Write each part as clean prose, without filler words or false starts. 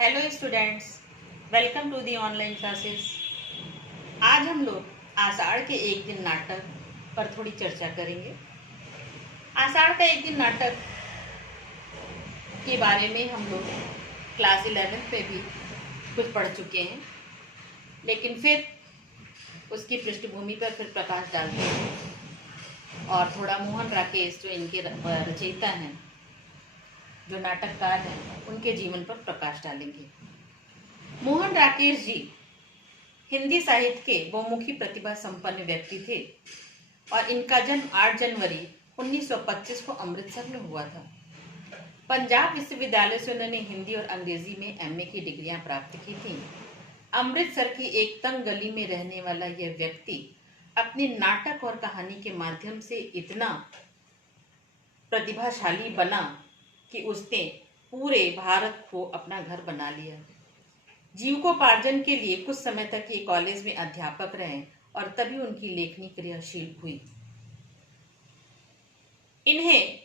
Hello students, welcome to the online classes. आज हम लोग आषाढ़ के एक दिन नाटक पर थोड़ी चर्चा करेंगे। आषाढ़ का एक दिन नाटक के बारे में हम लोग क्लास 11 में भी कुछ पढ़ चुके हैं, लेकिन फिर उसकी पृष्ठभूमि पर फिर प्रकाश डालते हैं और थोड़ा मोहन राकेश जो इनके रचयिता हैं, जो नाटककार हैं, उनके जीवन पर प्रकाश डालेंगे। मोहन राकेश जी हिंदी साहित्य के बहुमुखी प्रतिभा संपन्न व्यक्ति थे और इनका जन्म 8 जनवरी 1925 को अमृतसर में हुआ था। पंजाब विश्वविद्यालय से उन्होंने हिंदी और अंग्रेजी में एमए की डिग्रियां प्राप्त की थीं। अमृतसर की एक तंग गली में रहने वाला यह व्यक्ति अपने नाटक और कहानी के माध्यम से इतना प्रतिभाशाली बना कि उसने पूरे भारत को अपना घर बना लिया। जीविकोपार्जन के लिए कुछ समय तक ये कॉलेज में अध्यापक रहे और तभी उनकी लेखनी क्रियाशील हुई। इन्हें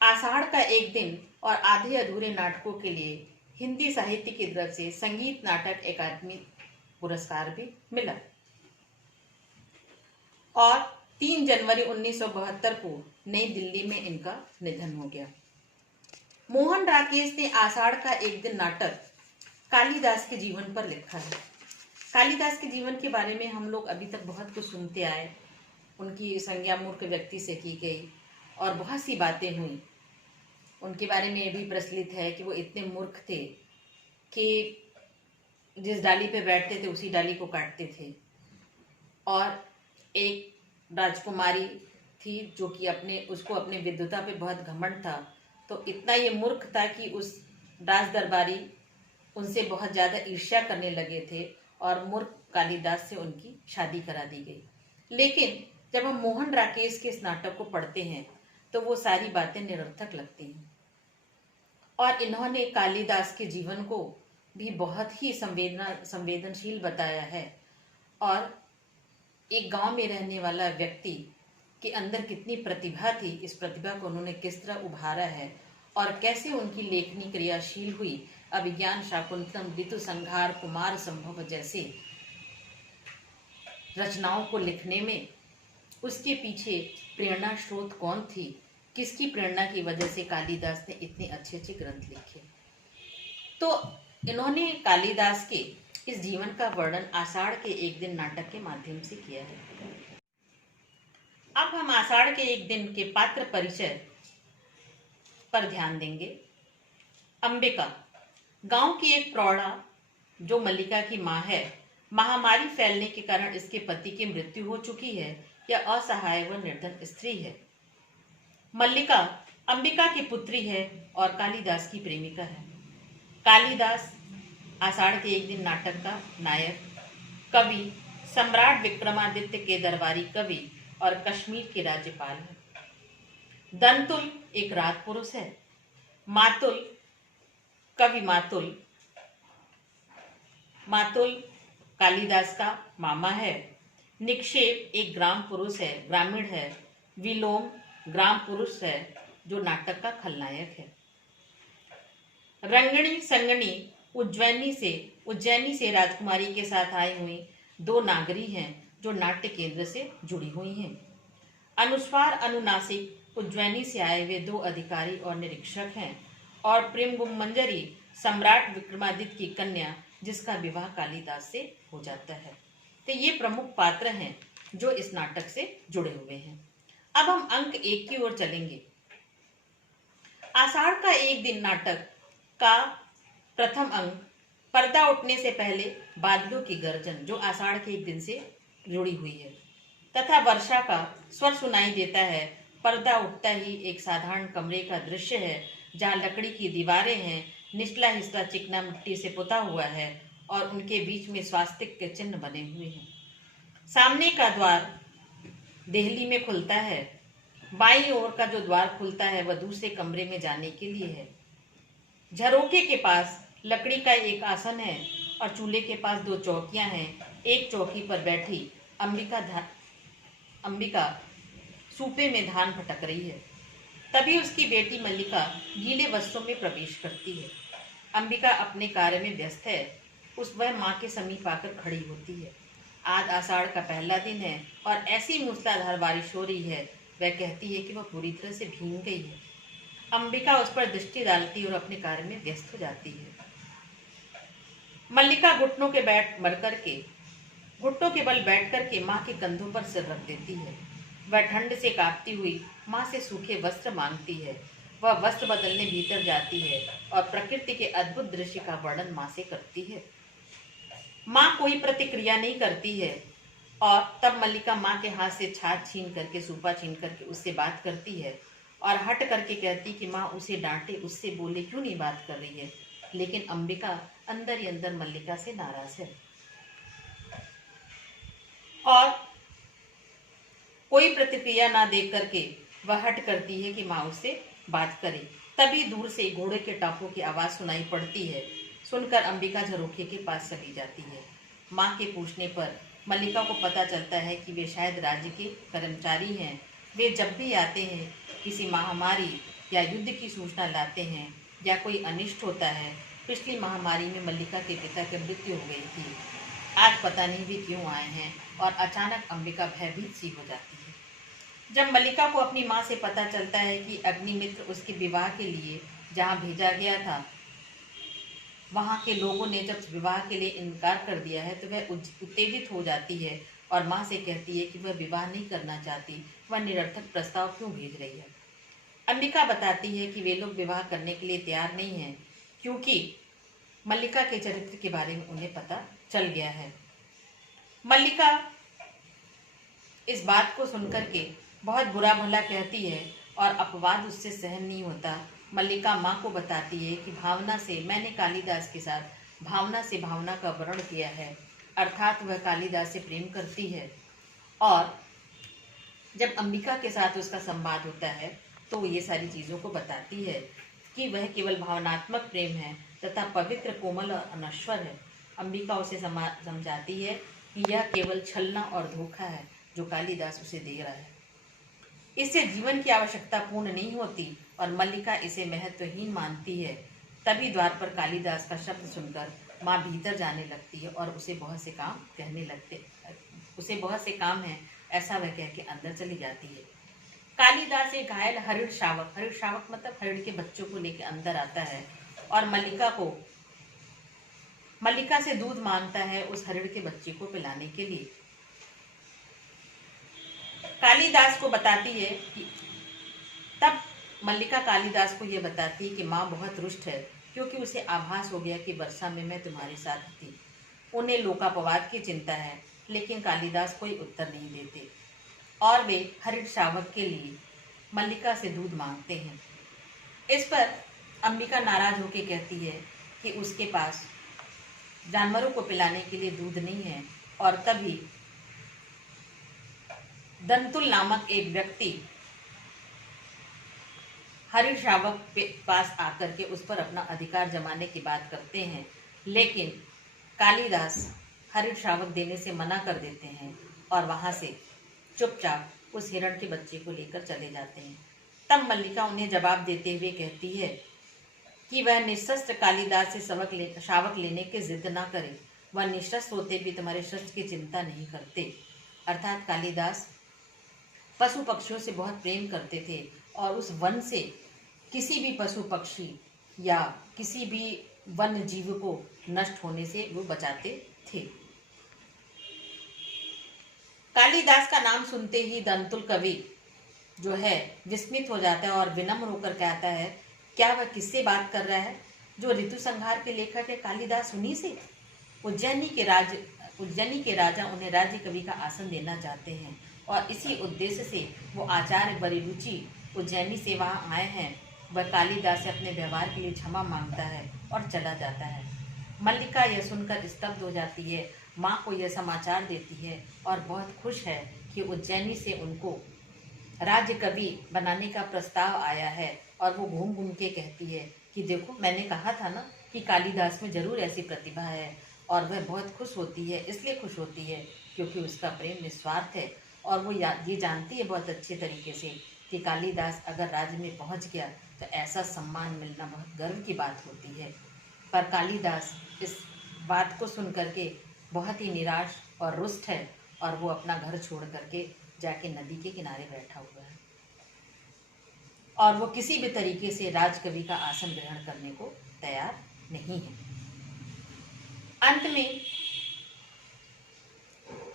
आषाढ़ का एक दिन और आधे अधूरे नाटकों के लिए हिंदी साहित्य की तरफ से संगीत नाटक अकादमी पुरस्कार भी मिला और 3 जनवरी 1972 को नई दिल्ली में इनका निधन हो गया। मोहन राकेश ने आषाढ़ का एक दिन नाटक कालिदास के जीवन पर लिखा है। कालिदास के जीवन के बारे में हम लोग अभी तक बहुत कुछ सुनते आए। उनकी संज्ञा मूर्ख व्यक्ति से की गई और बहुत सी बातें हुई। उनके बारे में ये भी प्रचलित है कि वो इतने मूर्ख थे कि जिस डाली पे बैठते थे उसी डाली को काटते थे। और एक राजकुमारी थी जो कि उसको अपने विद्वता पे बहुत घमंड था, तो इतना ये मूर्ख था कि उस राज दरबारी उनसे बहुत ज़्यादा ईर्ष्या करने लगे थे और मूर्ख कालिदास से उनकी शादी करा दी गई। लेकिन जब हम मोहन राकेश के इस नाटक को पढ़ते हैं तो वो सारी बातें निरर्थक लगती हैं और इन्होंने कालिदास के जीवन को भी बहुत ही संवेदनशील बताया है और एक गांव में रहने वाला व्यक्ति के अंदर कितनी प्रतिभा थी, इस प्रतिभा को उन्होंने किस तरह उभारा है और कैसे उनकी लेखनी क्रियाशील हुई। अभिज्ञान शाकुंतलम, ऋतु संहार, कुमार संभव जैसे रचनाओं को लिखने में उसके पीछे प्रेरणा स्रोत कौन थी, किसकी प्रेरणा की वजह से कालिदास ने इतने अच्छे अच्छे ग्रंथ लिखे। तो इन्होंने कालिदास के इस जीवन का वर्णन आषाढ़ के एक दिन नाटक के माध्यम से किया है। अब हम आषाढ़ के एक दिन के पात्र परिचय पर ध्यान देंगे। अंबिका गांव की एक प्रौढ़ा जो मल्लिका की मां है। महामारी फैलने के कारण इसके पति की मृत्यु हो चुकी है। यह असहाय व निर्धन स्त्री है। मल्लिका अंबिका की पुत्री है और कालिदास की प्रेमिका है। कालिदास आषाढ़ के एक दिन नाटक का नायक, कवि, सम्राट विक्रमादित्य के दरबारी कवि और कश्मीर के राज्यपाल है। दंतुल एक राज पुरुष है। मातुल कवि मातुल कालिदास का मामा है। निक्षेप एक ग्राम पुरुष है, ग्रामीण है। विलोम ग्राम पुरुष है जो नाटक का खलनायक है। रंगणी संगणी उज्जैनी से राजकुमारी के साथ आई हुई 2 नागरी हैं जो नाट्य केंद्र से जुड़ी हुई हैं। अनुस्वार अनुनासिक उज्जैनी से आए हुए 2 अधिकारी और निरीक्षक हैं और प्रेम गुमंजरी सम्राट विक्रमादित्य की कन्या जिसका विवाह कालिदास से हो जाता है। तो ये प्रमुख पात्र हैं जो इस नाटक से जुड़े हुए हैं। अब हम अंक 1 की ओर चलेंगे। आषाढ़ का एक दिन नाटक का प्रथम अंक पर्दा उठने से पहले बादलों की गर्जन जो आषाढ़ के एक दिन से जुड़ी हुई है तथा वर्षा का स्वर सुनाई देता है। पर्दा उठता ही एक साधारण कमरे का दृश्य है जहाँ लकड़ी की दीवारें हैं। निचला हिस्सा चिकना मिट्टी से पुता हुआ है और उनके बीच में स्वास्तिक के चिन्ह बने हुए हैं। सामने का द्वार देहली में खुलता है। बाईं ओर का जो द्वार खुलता है वह दूसरे कमरे में जाने के लिए है। झरोके के पास लकड़ी का एक आसन है और चूल्हे के पास 2 चौकियां हैं। एक चौकी पर बैठी अंबिका सूपे में धान फटक रही है। तभी उसकी बेटी मल्लिका गीले वस्त्रों में प्रवेश करती है। अंबिका अपने कार्य में व्यस्त है। वह माँ के समीप आकर खड़ी होती है। आज आषाढ़ का पहला दिन है और ऐसी मूसलाधार बारिश हो रही है। वह कहती है कि वह पूरी तरह से भीग गई है। अंबिका उस पर दृष्टि डालती और अपने कार्य में व्यस्त हो जाती है। मल्लिका घुटनों के बल बैठ करके माँ के कंधों पर सिर रख देती है। वह ठंड से कांपती हुई माँ से सूखे वस्त्र मांगती है। वह वस्त्र बदलने भीतर जाती है और प्रकृति के अद्भुत दृश्य का वर्णन माँ से करती है। माँ कोई प्रतिक्रिया नहीं करती है और तब मल्लिका माँ के हाथ से छाछ छीन करके, सूपा छीन करके उससे बात करती है और हट करके कहती कि माँ उसे डांटे, उससे बोले, क्यों नहीं बात कर रही है। लेकिन अंबिका अंदर ही अंदर मल्लिका से नाराज है और कोई प्रतिक्रिया ना देख करके वह हट करती है कि माँ उससे बात करे। तभी दूर से घोड़े के टापों की आवाज सुनाई पड़ती है। सुनकर अंबिका झरोखे के पास चली जाती है। माँ के पूछने पर मल्लिका को पता चलता है कि वे शायद राज्य के कर्मचारी हैं। वे जब भी आते हैं किसी महामारी या युद्ध की सूचना लाते हैं या कोई अनिष्ट होता है। पिछली महामारी में मल्लिका के पिता की मृत्यु हो गई थी। आज पता नहीं वे क्यों आए हैं और अचानक अंबिका भयभीत सी हो जाती है। जब मल्लिका को अपनी माँ से पता चलता है कि अग्निमित्र उसके विवाह के लिए जहाँ भेजा गया था, वहाँ के लोगों ने जब विवाह के लिए इनकार कर दिया है, तो वह उत्तेजित हो जाती है और माँ से कहती है कि वह विवाह नहीं करना चाहती। वह निरर्थक प्रस्ताव क्यों भेज रही है। अंबिका बताती है कि वे लोग विवाह करने के लिए तैयार नहीं हैं, क्योंकि मल्लिका के चरित्र के बारे में उन्हें पता चल गया है। मल्लिका इस बात को सुनकर के बहुत बुरा भला कहती है और अपवाद उससे सहन नहीं होता। मल्लिका माँ को बताती है कि मैंने कालिदास के साथ भावना से भावना का वर्णन किया है, अर्थात वह कालिदास से प्रेम करती है। और जब अंबिका के साथ उसका संवाद होता है तो ये सारी चीज़ों को बताती है कि वह केवल भावनात्मक प्रेम है तथा पवित्र, कोमल और अनश्वर है। अंबिका उसे समझाती है कि यह केवल छलना और धोखा है जो कालिदास उसे दे रहा है। इससे जीवन की आवश्यकता पूर्ण नहीं होती और मल्लिका इसे महत्वहीन मानती है। तभी द्वार पर कालिदास का शब्द सुनकर माँ भीतर जाने लगती है और उसे बहुत से काम है ऐसा वह कह के अंदर चली जाती है। कालिदास एक घायल हरिण शावक मतलब हरिण के बच्चों को लेकर अंदर आता है और मल्लिका से दूध मांगता है उस हरिण के बच्चे को पिलाने के लिए। कालिदास को बताती है कि तब मल्लिका कालिदास को यह बताती है कि माँ बहुत रुष्ट है, क्योंकि उसे आभास हो गया कि वर्षा में मैं तुम्हारे साथ थी। उन्हें लोकापवाद की चिंता है, लेकिन कालिदास कोई उत्तर नहीं देते और वे हरिण शावक के लिए मल्लिका से दूध मांगते हैं। इस पर अंबिका नाराज होकर कहती है कि उसके पास जानवरों को पिलाने के लिए दूध नहीं है। और तभी दंतुल नामक एक व्यक्ति हरिण शावक के पास आकर के उस पर अपना अधिकार जमाने की बात करते हैं, लेकिन कालिदास हरिण शावक देने से मना कर देते हैं और वहां से चुपचाप उस हिरण के बच्चे को लेकर चले जाते हैं। तब मल्लिका उन्हें जवाब देते हुए कहती है कि वह निशस्त्र कालिदास से शावक लेने की जिद ना करे। वह निशस्त्र होते भी तुम्हारे शस्त्र की चिंता नहीं करते। अर्थात कालिदास पशु पक्षियों से बहुत प्रेम करते थे और उस वन से किसी भी पशु पक्षी या किसी भी वन जीव को नष्ट होने से वो बचाते थे। कालिदास का नाम सुनते ही दंतुल कवि जो है विस्मित हो जाता है और विनम्र होकर कहता है, क्या वह किससे बात कर रहा है? जो ऋतु संहार के लेखक है कालिदास, उन्हीं से। उज्जैनी के राजा उन्हें राज्य कवि का आसन देना चाहते हैं और इसी उद्देश्य से वो आचार्य बरिरुचि उज्जैनी से वहाँ आए हैं। वह कालिदास से अपने व्यवहार के लिए क्षमा मांगता है और चला जाता है। मल्लिका यह सुनकर स्तब्ध हो जाती है। माँ को यह समाचार देती है और बहुत खुश है कि उज्जैनी से उनको राज्य कवि बनाने का प्रस्ताव आया है। और वो घूम घूम के कहती है कि देखो, मैंने कहा था ना कि कालिदास में जरूर ऐसी प्रतिभा है। और वह बहुत खुश होती है, इसलिए खुश होती है क्योंकि उसका प्रेम निस्वार्थ है और वो ये जानती है बहुत अच्छे तरीके से कि कालिदास अगर राज्य में पहुंच गया तो ऐसा सम्मान मिलना बहुत गर्व की बात होती है। पर कालिदास इस बात को सुन करके बहुत ही निराश और रुष्ट है और वो अपना घर छोड़ करके जाके नदी के किनारे बैठा हुआ है और वो किसी भी तरीके से राजकवि का आसन ग्रहण करने को तैयार नहीं है। अंत में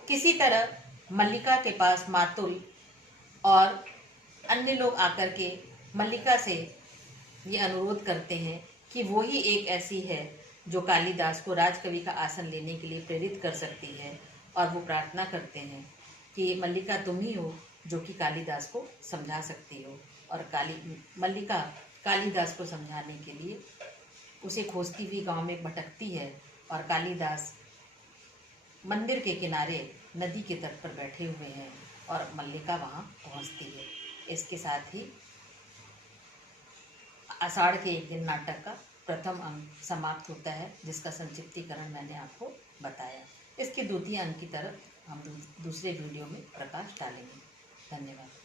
किसी तरह मल्लिका के पास मातुल और अन्य लोग आकर के मल्लिका से ये अनुरोध करते हैं कि वो ही एक ऐसी है जो कालिदास को राजकवि का आसन लेने के लिए प्रेरित कर सकती है और वो प्रार्थना करते हैं कि मल्लिका तुम ही हो जो कि कालिदास को समझा सकती हो। और मल्लिका कालिदास को समझाने के लिए उसे खोजती हुई गांव में भटकती है और कालिदास मंदिर के किनारे नदी के तट पर बैठे हुए हैं और मल्लिका वहां पहुंचती है। इसके साथ ही आषाढ़ के एक दिन नाटक का प्रथम अंक समाप्त होता है, जिसका संक्षिप्तीकरण मैंने आपको बताया। इसके द्वितीय अंक की तरफ हम दूसरे वीडियो में प्रकाश डालेंगे। धन्यवाद।